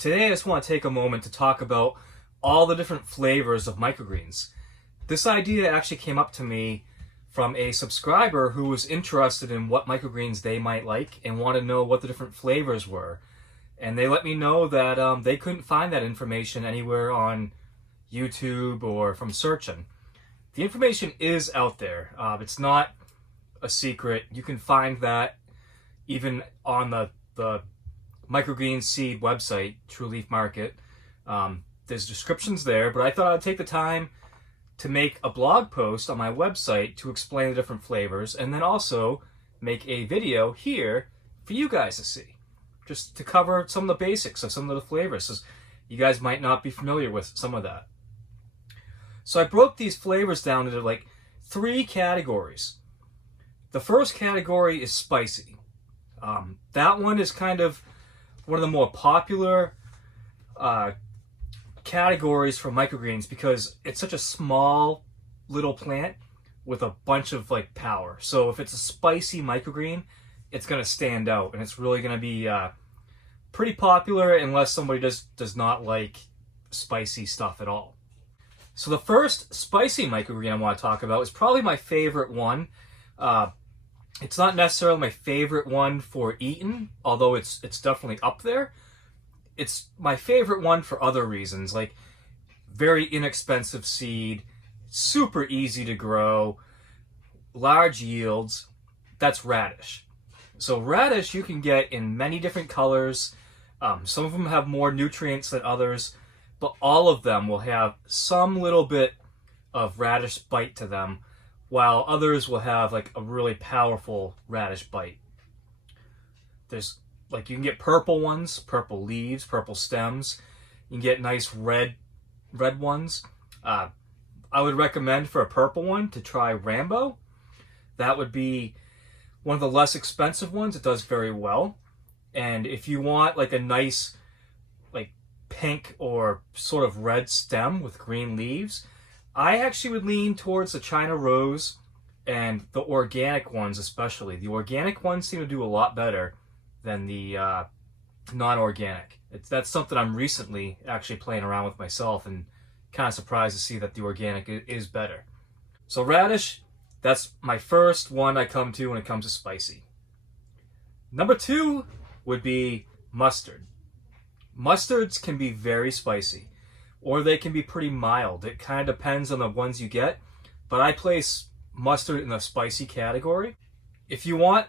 Today I just want to take a moment to talk about all the different flavors of microgreens. This idea actually came up to me from a subscriber who was interested in what microgreens they might like and wanted to know what the different flavors were. And they let me know that they couldn't find that information anywhere on YouTube or from searching. The information is out there. It's not a secret. You can find that even on the Microgreen seed website, True Leaf Market. There's descriptions there, but I thought I'd take the time to make a blog post on my website to explain the different flavors, and then also make a video here for you guys to see, just to cover some of the basics of some of the flavors, because you guys might not be familiar with some of that. So I broke these flavors down into like 3 categories. The first category is spicy. That one is kind of one of the more popular categories for microgreens because it's such a small little plant with a bunch of like power. So if it's a spicy microgreen, it's going to stand out, and it's really going to be pretty popular unless somebody does not like spicy stuff at all. So the first spicy microgreen I want to talk about is probably my favorite one. It's not necessarily my favorite one for eating, although it's definitely up there. It's my favorite one for other reasons, like very inexpensive seed, super easy to grow, large yields. That's radish. So radish you can get in many different colors. Some of them have more nutrients than others, but all of them will have some little bit of radish bite to them, while others will have like a really powerful radish bite. There's like, you can get purple ones, purple leaves, purple stems. You can get nice red ones. I would recommend for a purple one to try Rambo. That would be one of the less expensive ones. It does very well. And if you want like a nice like pink or sort of red stem with green leaves, I actually would lean towards the China Rose and the organic ones especially. The organic ones seem to do a lot better than the non-organic. That's something I'm recently actually playing around with myself, and kind of surprised to see that the organic is better. So radish, that's my first one I come to when it comes to spicy. Number 2 would be mustard. Mustards can be very spicy, or they can be pretty mild. It kind of depends on the ones you get, but I place mustard in the spicy category. If you want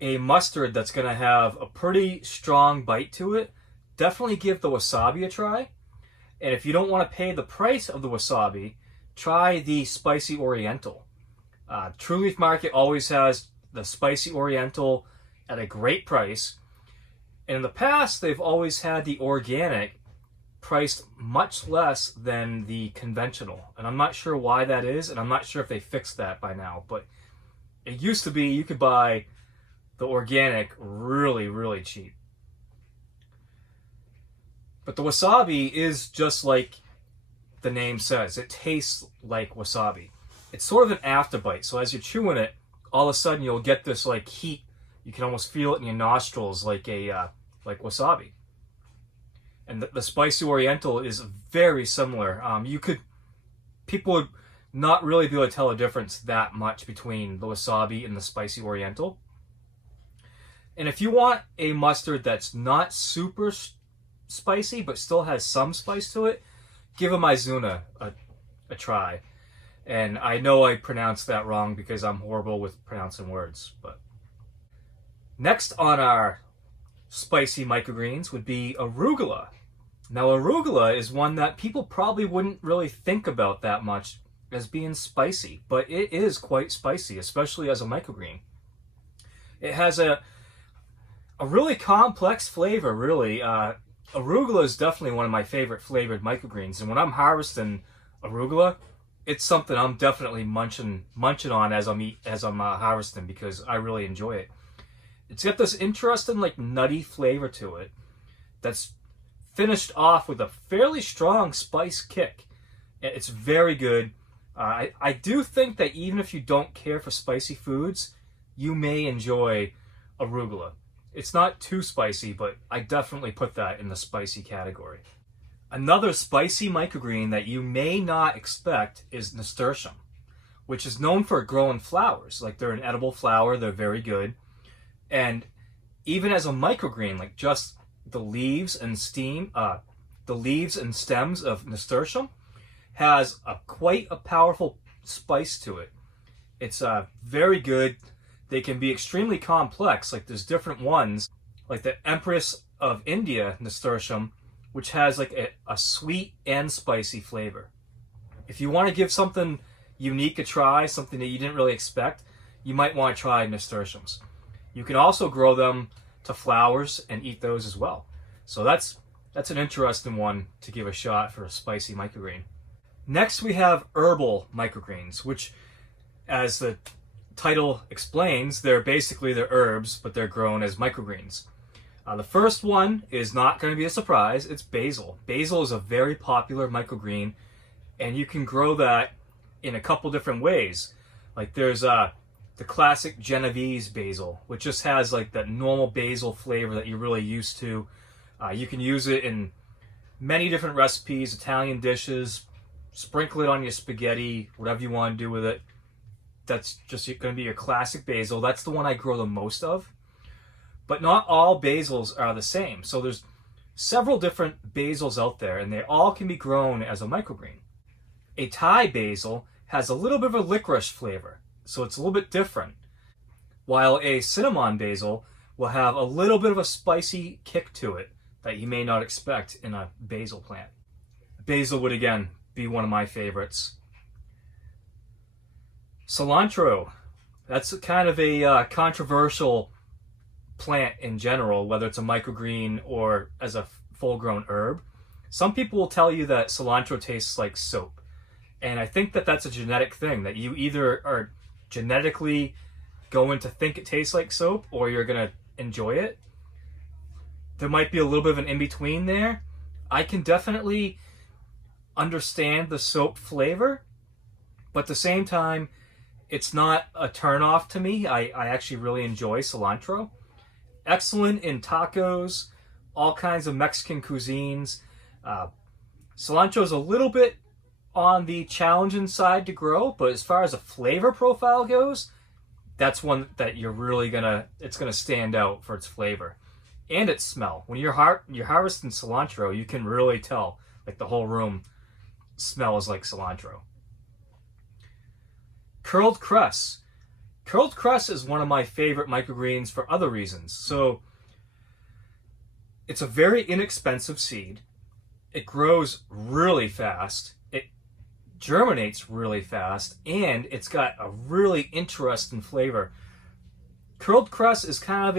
a mustard that's going to have a pretty strong bite to it, definitely give the wasabi a try. And if you don't want to pay the price of the wasabi, try the spicy oriental. True Leaf Market always has the spicy oriental at a great price. And in the past, they've always had the organic priced much less than the conventional. And I'm not sure why that is, and I'm not sure if they fixed that by now. But it used to be you could buy the organic really, really cheap. But the wasabi is just like the name says. It tastes like wasabi. It's sort of an afterbite. So as you're chewing it, all of a sudden you'll get this like heat. You can almost feel it in your nostrils like wasabi. And the spicy oriental is very similar. People would not really be able to tell a difference that much between the wasabi and the spicy oriental. And if you want a mustard that's not super spicy but still has some spice to it, give a Mizuna a try. And I know I pronounced that wrong because I'm horrible with pronouncing words. But next on our spicy microgreens would be arugula. Now arugula is one that people probably wouldn't really think about that much as being spicy, but it is quite spicy, especially as a microgreen. It has a really complex flavor, really. Arugula is definitely one of my favorite flavored microgreens, and when I'm harvesting arugula, it's something I'm definitely munching on as I'm harvesting, because I really enjoy it. It's got this interesting like nutty flavor to it that's finished off with a fairly strong spice kick. It's very good. I do think that even if you don't care for spicy foods, you may enjoy arugula. It's not too spicy, but I definitely put that in the spicy category. Another spicy microgreen that you may not expect is nasturtium, which is known for growing flowers. Like, they're an edible flower, they're very good. And even as a microgreen, like just the leaves and stems of nasturtium has quite a powerful spice to it. It's very good. They can be extremely complex. Like, there's different ones, like the Empress of India nasturtium, which has like a sweet and spicy flavor. If you want to give something unique a try, something that you didn't really expect, you might want to try nasturtiums. You can also grow them to flowers and eat those as well. So that's an interesting one to give a shot for a spicy microgreen. Next, we have herbal microgreens, which, as the title explains, they're herbs, but they're grown as microgreens. The first one is not going to be a surprise. It's basil. Basil is a very popular microgreen, and you can grow that in a couple different ways. Like, there's the classic Genovese basil, which just has like that normal basil flavor that you're really used to. You can use it in many different recipes, Italian dishes, sprinkle it on your spaghetti, whatever you want to do with it. That's just going to be your classic basil. That's the one I grow the most of. But not all basils are the same. So there's several different basils out there, and they all can be grown as a microgreen. A Thai basil has a little bit of a licorice flavor, so it's a little bit different. While a cinnamon basil will have a little bit of a spicy kick to it that you may not expect in a basil plant. Basil would, again, be one of my favorites. Cilantro. That's kind of a controversial plant in general, whether it's a microgreen or as a full-grown herb. Some people will tell you that cilantro tastes like soap. And I think that that's a genetic thing, that you either are genetically going to think it tastes like soap or you're going to enjoy it. There might be a little bit of an in-between there. I can definitely understand the soap flavor, but at the same time, it's not a turn-off to me. I actually really enjoy cilantro. Excellent in tacos, all kinds of Mexican cuisines. Cilantro is a little bit on the challenging side to grow, but as far as a flavor profile goes, that's one that you're really it's gonna stand out for its flavor and its smell. When you're harvesting cilantro, you can really tell, like, the whole room smells like cilantro. Curled cress. Curled cress is one of my favorite microgreens for other reasons. So it's a very inexpensive seed. It grows really fast. It germinates really fast, and it's got a really interesting flavor. Curled cress is kind of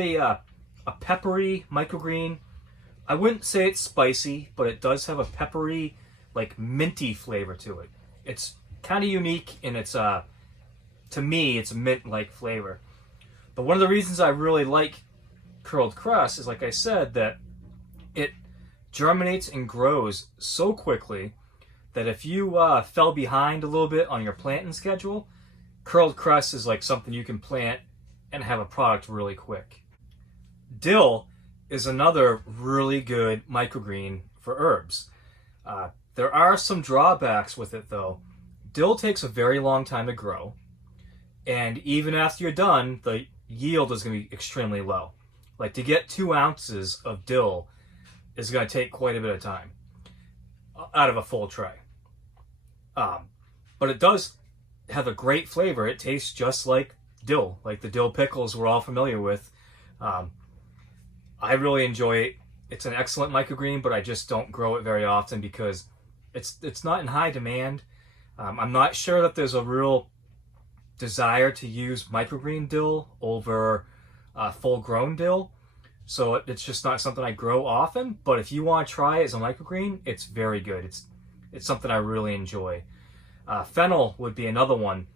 a peppery microgreen. I wouldn't say it's spicy, but it does have a peppery, like, minty flavor to it. It's kind of unique in its to me, it's a mint-like flavor. But one of the reasons I really like curled cress is, like I said, that it germinates and grows so quickly that if you fell behind a little bit on your planting schedule, curled cress is like something you can plant and have a product really quick. Dill is another really good microgreen for herbs. There are some drawbacks with it, though. Dill takes a very long time to grow. And even after you're done, the yield is going to be extremely low. Like, to get 2 ounces of dill is going to take quite a bit of time out of a full tray. But it does have a great flavor. It tastes just like dill, like the dill pickles we're all familiar with. I really enjoy it. It's an excellent microgreen, but I just don't grow it very often because it's not in high demand. I'm not sure that there's a real desire to use microgreen dill over full-grown dill, so it's just not something I grow often. But if you want to try it as a microgreen, it's very good. It's something I really enjoy. Fennel would be another one.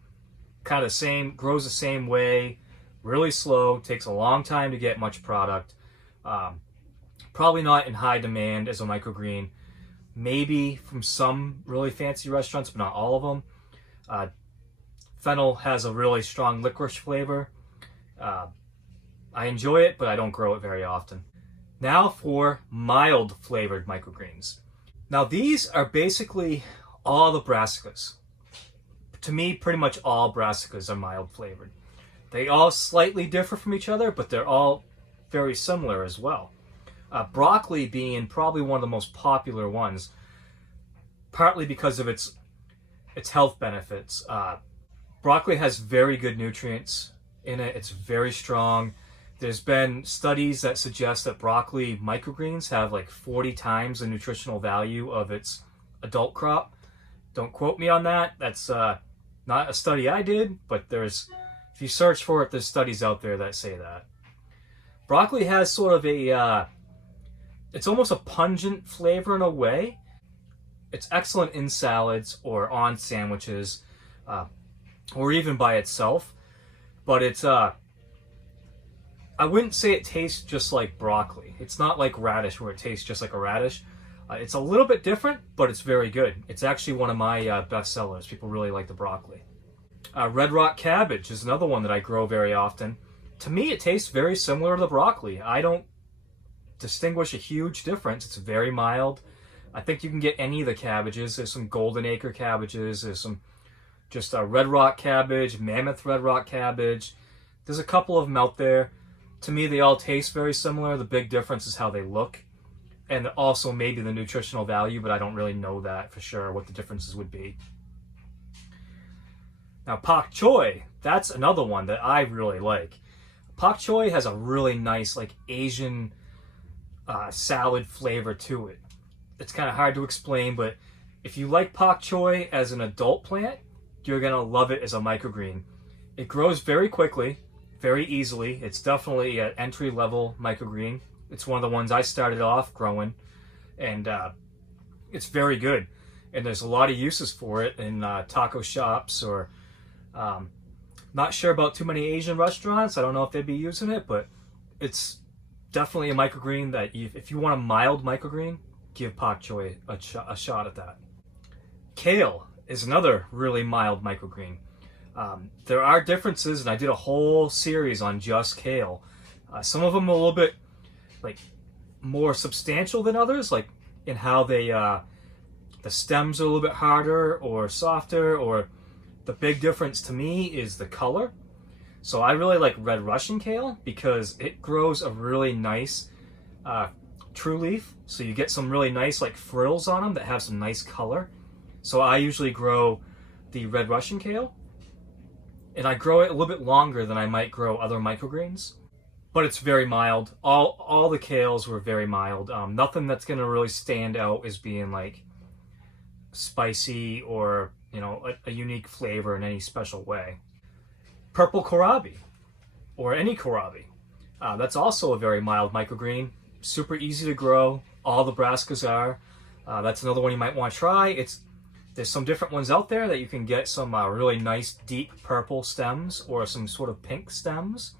Kind of grows the same way, really slow, takes a long time to get much product. Probably not in high demand as a microgreen. Maybe from some really fancy restaurants, but not all of them. Fennel has a really strong licorice flavor. I enjoy it, but I don't grow it very often. Now for mild flavored microgreens. Now these are basically all the brassicas. To me, pretty much all brassicas are mild flavored. They all slightly differ from each other, but they're all very similar as well. Broccoli being probably one of the most popular ones, partly because of its health benefits. Broccoli has very good nutrients in it. It's very strong. There's been studies that suggest that broccoli microgreens have like 40 times the nutritional value of its adult crop. Don't quote me on that. That's not a study I did, but if you search for it, there's studies out there that say that. Broccoli has sort of it's almost a pungent flavor in a way. It's excellent in salads or on sandwiches, or even by itself. But it's, I wouldn't say it tastes just like broccoli. It's not like radish where it tastes just like a radish. It's a little bit different, but it's very good. It's actually one of my best sellers. People really like the broccoli. Red rock cabbage is another one that I grow very often. To me, it tastes very similar to the broccoli. I don't distinguish a huge difference. It's very mild. I think you can get any of the cabbages. There's some golden acre cabbages. There's some just red rock cabbage, mammoth red rock cabbage. There's a couple of them out there. To me, they all taste very similar. The big difference is how they look, and also maybe the nutritional value, but I don't really know that for sure, what the differences would be. Now, pak choi, that's another one that I really like. Pak choi has a really nice, like, Asian salad flavor to it. It's kind of hard to explain, but if you like pak choi as an adult plant, you're going to love it as a microgreen. It grows very quickly, very easily. It's definitely an entry-level microgreen. It's one of the ones I started off growing, and it's very good. And there's a lot of uses for it in taco shops, or not sure about too many Asian restaurants. I don't know if they'd be using it, but it's definitely a microgreen that if you want a mild microgreen, give pak choi a shot at that. Kale is another really mild microgreen. There are differences, and I did a whole series on just kale. Some of them are a little bit like more substantial than others, like in how they the stems are a little bit harder or softer, or the big difference to me is the color. So I really like red Russian kale because it grows a really nice true leaf. So you get some really nice like frills on them that have some nice color. So I usually grow the red Russian kale, and I grow it a little bit longer than I might grow other microgreens. But it's very mild. All the kales were very mild. Nothing that's gonna really stand out as being like spicy or, you know, a unique flavor in any special way. Purple kohlrabi, or any kohlrabi. That's also a very mild microgreen. Super easy to grow. All the brassicas are. That's another one you might want to try. There's some different ones out there that you can get some really nice deep purple stems or some sort of pink stems.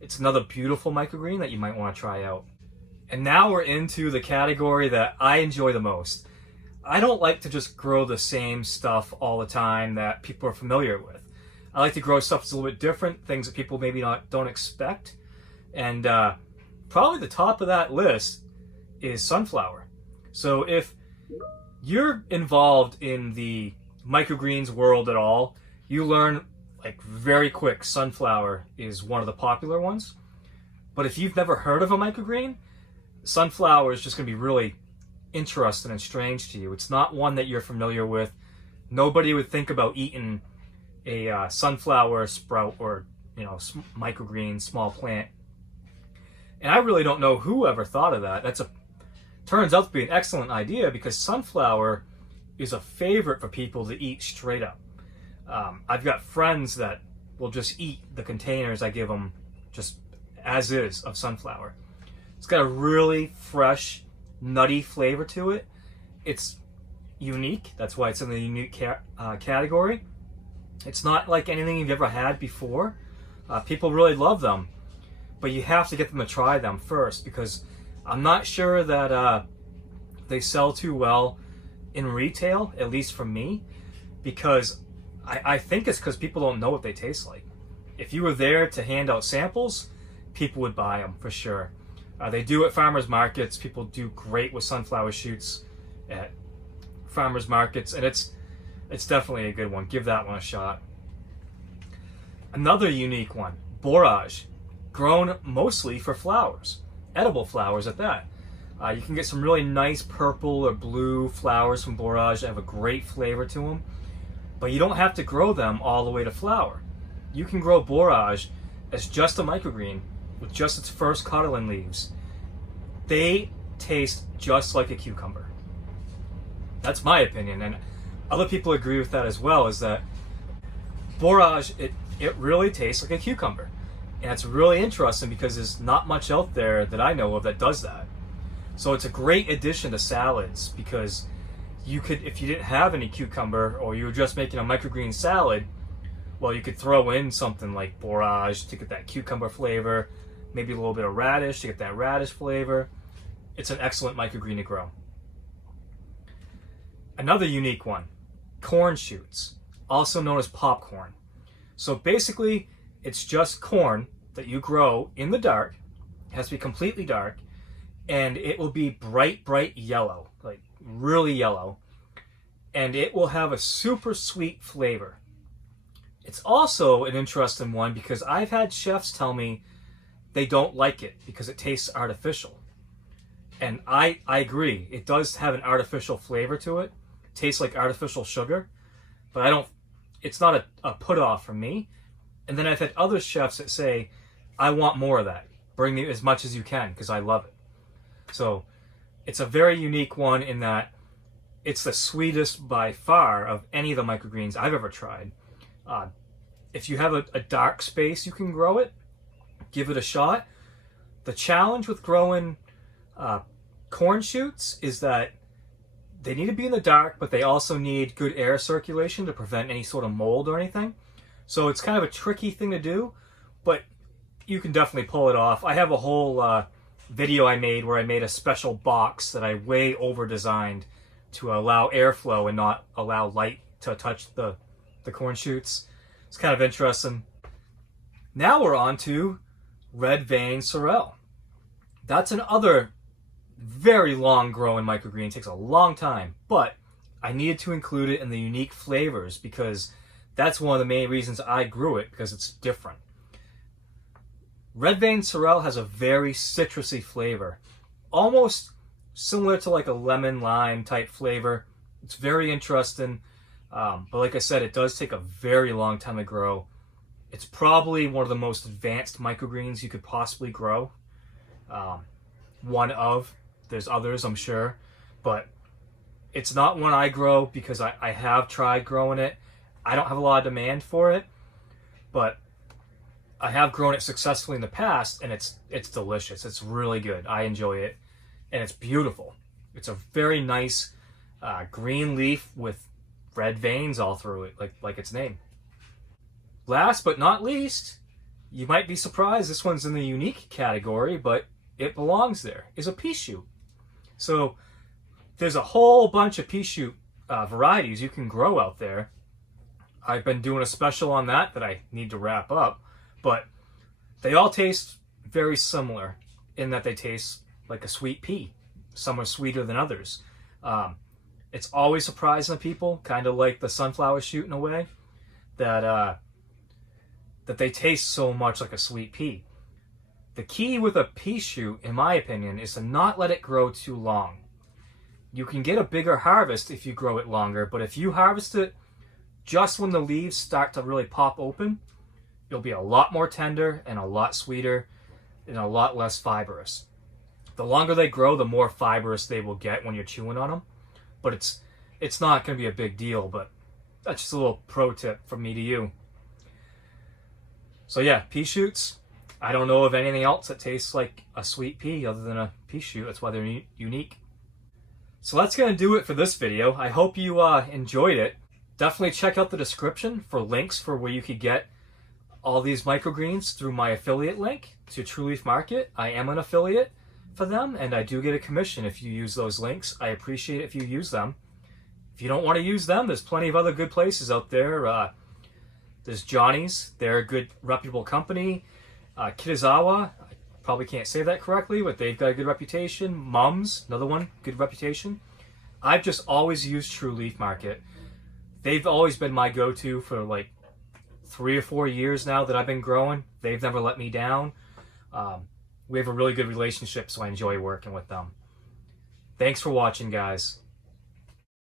It's another beautiful microgreen that you might want to try out. And now we're into the category that I enjoy the most. I don't like to just grow the same stuff all the time that people are familiar with. I like to grow stuff that's a little bit different, things that people maybe don't expect. And probably the top of that list is sunflower. So if you're involved in the microgreens world at all, you learn like very quick sunflower is one of the popular ones. But if you've never heard of a microgreen, sunflower is just going to be really interesting and strange to you. It's not one that you're familiar with. Nobody would think about eating a sunflower sprout or, you know, microgreen, small plant. And I really don't know who ever thought of that. Turns out to be an excellent idea, because sunflower is a favorite for people to eat straight up. I've got friends that will just eat the containers I give them just as is of sunflower. It's got a really fresh, nutty flavor to it. It's unique. That's why it's in the unique category. It's not like anything you've ever had before. People really love them, but you have to get them to try them first, because I'm not sure that they sell too well in retail, at least for me, because I think it's because people don't know what they taste like. If you were there to hand out samples, people would buy them for sure. They do at farmers markets. People do great with sunflower shoots at farmers markets, and it's definitely a good one. Give that one a shot. Another unique one, borage, grown mostly for flowers, edible flowers at that. You can get some really nice purple or blue flowers from borage that have a great flavor to them, but you don't have to grow them all the way to flower. You can grow borage as just a microgreen with just its first cotyledon leaves. They taste just like a cucumber. That's my opinion, and other people agree with that as well, is that borage, it really tastes like a cucumber. And it's really interesting because there's not much out there that I know of that does that. So it's a great addition to salads, because you could, if you didn't have any cucumber or you were just making a microgreen salad, well, you could throw in something like borage to get that cucumber flavor, maybe a little bit of radish to get that radish flavor. It's an excellent microgreen to grow. Another unique one, corn shoots, also known as popcorn. So basically, it's just corn that you grow in the dark. It has to be completely dark, and it will be bright, bright yellow, like really yellow, and it will have a super sweet flavor. It's also an interesting one because I've had chefs tell me they don't like it because it tastes artificial. And I agree. It does have an artificial flavor to it. It tastes like artificial sugar, but it's not a put off for me. And then I've had other chefs that say, I want more of that. Bring me as much as you can because I love it. So it's a very unique one in that it's the sweetest by far of any of the microgreens I've ever tried. If you have a dark space you can grow it, give it a shot. The challenge with growing corn shoots is that they need to be in the dark, but they also need good air circulation to prevent any sort of mold or anything. So it's kind of a tricky thing to do, but you can definitely pull it off. I have a whole video I made where I made a special box that I way over designed to allow airflow and not allow light to touch the corn shoots. It's kind of interesting. Now we're on to red vein sorrel. That's another very long growing microgreen. It takes a long time, but I needed to include it in the unique flavors because that's one of the main reasons I grew it, because it's different. Red vein sorrel has a very citrusy flavor, almost similar to like a lemon lime type flavor. It's very interesting, but like I said, it does take a very long time to grow. It's probably one of the most advanced microgreens you could possibly grow. There's others, I'm sure, but it's not one I grow because I have tried growing it. I don't have a lot of demand for it, but I have grown it successfully in the past, and it's delicious. It's really good. I enjoy it, and it's beautiful. It's a very nice green leaf with red veins all through it, like its name. Last but not least, you might be surprised this one's in the unique category, but it belongs there, is a pea shoot. So there's a whole bunch of pea shoot varieties you can grow out there. I've been doing a special on that I need to wrap up, but they all taste very similar in that they taste like a sweet pea. Some are sweeter than others. It's always surprising to people, kind of like the sunflower shoot in a way, that they taste so much like a sweet pea. The key with a pea shoot, in my opinion, is to not let it grow too long. You can get a bigger harvest if you grow it longer, but if you harvest it just when the leaves start to really pop open, it'll be a lot more tender and a lot sweeter and a lot less fibrous. The longer they grow, the more fibrous they will get when you're chewing on them. But it's not going to be a big deal, but that's just a little pro tip from me to you. So yeah, pea shoots. I don't know of anything else that tastes like a sweet pea other than a pea shoot. That's why they're unique. So that's going to do it for this video. I hope you enjoyed it. Definitely check out the description for links for where you could get all these microgreens through my affiliate link to True Leaf Market. I am an affiliate for them, and I do get a commission if you use those links. I appreciate it if you use them. If you don't want to use them, there's plenty of other good places out there. There's Johnny's. They're a good, reputable company. Kitazawa, I Probably can't say that correctly, but they've got a good reputation. Mums, another one, good reputation. I've just always used True Leaf Market. They've always been my go-to for like 3 or 4 years now that I've been growing. They've never let me down. We have a really good relationship, so I enjoy working with them. Thanks for watching, guys.